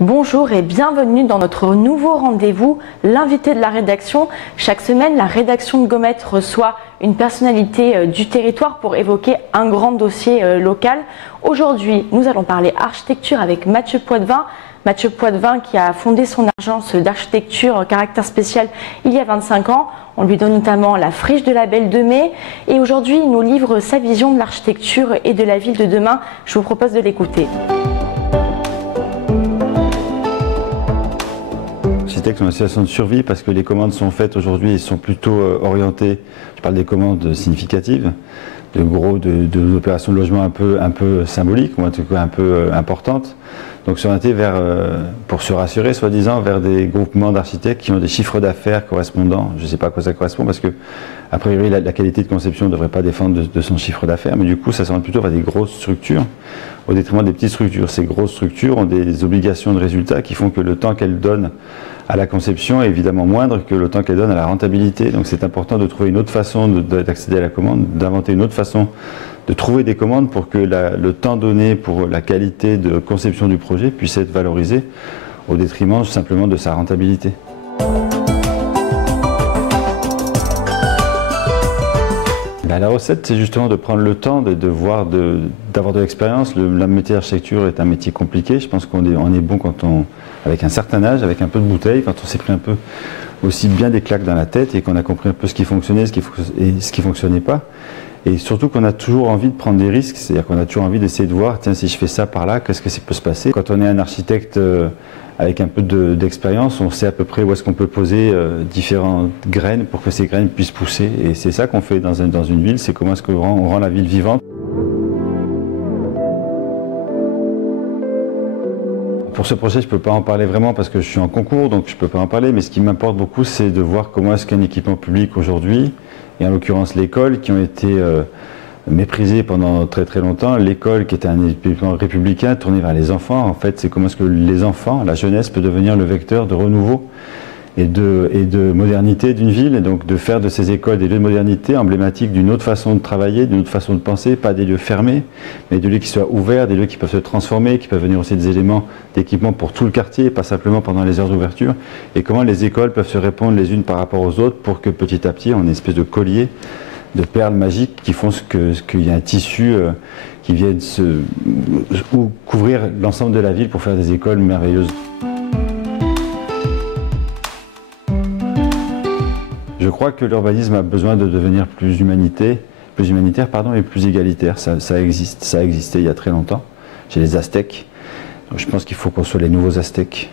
Bonjour et bienvenue dans notre nouveau rendez-vous, l'invité de la rédaction. Chaque semaine, la rédaction de Gomette reçoit une personnalité du territoire pour évoquer un grand dossier local. Aujourd'hui, nous allons parler architecture avec Mathieu Poitvin. Mathieu Poitvin qui a fondé son agence d'architecture caractère spécial il y a 25 ans. On lui donne notamment la friche de la Belle de Mai. Et aujourd'hui, il nous livre sa vision de l'architecture et de la ville de demain. Je vous propose de l'écouter. Architectes sont une situation de survie parce que les commandes sont faites aujourd'hui et sont plutôt orientées, je parle des commandes significatives, de opérations de logement un peu symboliques ou en tout cas un peu importantes. Donc sont orientées vers, pour se rassurer soi-disant, vers des groupements d'architectes qui ont des chiffres d'affaires correspondants. Je ne sais pas à quoi ça correspond parce que, a priori, la qualité de conception ne devrait pas dépendre de son chiffre d'affaires, mais du coup ça s'oriente plutôt vers des grosses structures au détriment des petites structures. Ces grosses structures ont des obligations de résultats qui font que le temps qu'elles donnent à la conception est évidemment moindre que le temps qu'elle donne à la rentabilité. Donc c'est important de trouver une autre façon d'accéder à la commande, d'inventer une autre façon de trouver des commandes pour que le temps donné pour la qualité de conception du projet puisse être valorisé au détriment simplement de sa rentabilité. La recette, c'est justement de prendre le temps d'avoir de l'expérience. Le métier d'architecture est un métier compliqué. Je pense qu'on est bon avec un certain âge, avec un peu de bouteille, quand on s'est pris un peu aussi bien des claques dans la tête et qu'on a compris un peu ce qui fonctionnait et ce qui ne fonctionnait pas. Et surtout qu'on a toujours envie de prendre des risques, c'est-à-dire qu'on a toujours envie d'essayer de voir, tiens, si je fais ça par là, qu'est-ce que ça peut se passer? Quand on est un architecte avec un peu d'expérience, on sait à peu près où est-ce qu'on peut poser différentes graines pour que ces graines puissent pousser. Et c'est ça qu'on fait dans une ville, c'est comment est-ce qu'on rend la ville vivante. Pour ce projet, je ne peux pas en parler vraiment parce que je suis en concours, donc je ne peux pas en parler, mais ce qui m'importe beaucoup, c'est de voir comment est-ce qu'un équipement public aujourd'hui, et en l'occurrence l'école, qui ont été méprisés pendant très très longtemps, l'école qui était un équipement républicain tourné vers les enfants, en fait, c'est comment est-ce que les enfants, la jeunesse peut devenir le vecteur de renouveau et de modernité d'une ville, et donc de faire de ces écoles des lieux de modernité emblématiques d'une autre façon de travailler, d'une autre façon de penser, pas des lieux fermés, mais des lieux qui soient ouverts, des lieux qui peuvent se transformer, qui peuvent venir aussi des éléments d'équipement pour tout le quartier, pas simplement pendant les heures d'ouverture, et comment les écoles peuvent se répondre les unes par rapport aux autres pour que petit à petit on ait une espèce de collier de perles magiques qui font qu'il y a un tissu qui vienne couvrir l'ensemble de la ville pour faire des écoles merveilleuses. Je crois que l'urbanisme a besoin de devenir plus humanitaire et plus égalitaire. Ça existe, ça a existé il y a très longtemps, chez les Aztèques. Donc je pense qu'il faut qu'on soit les nouveaux Aztèques.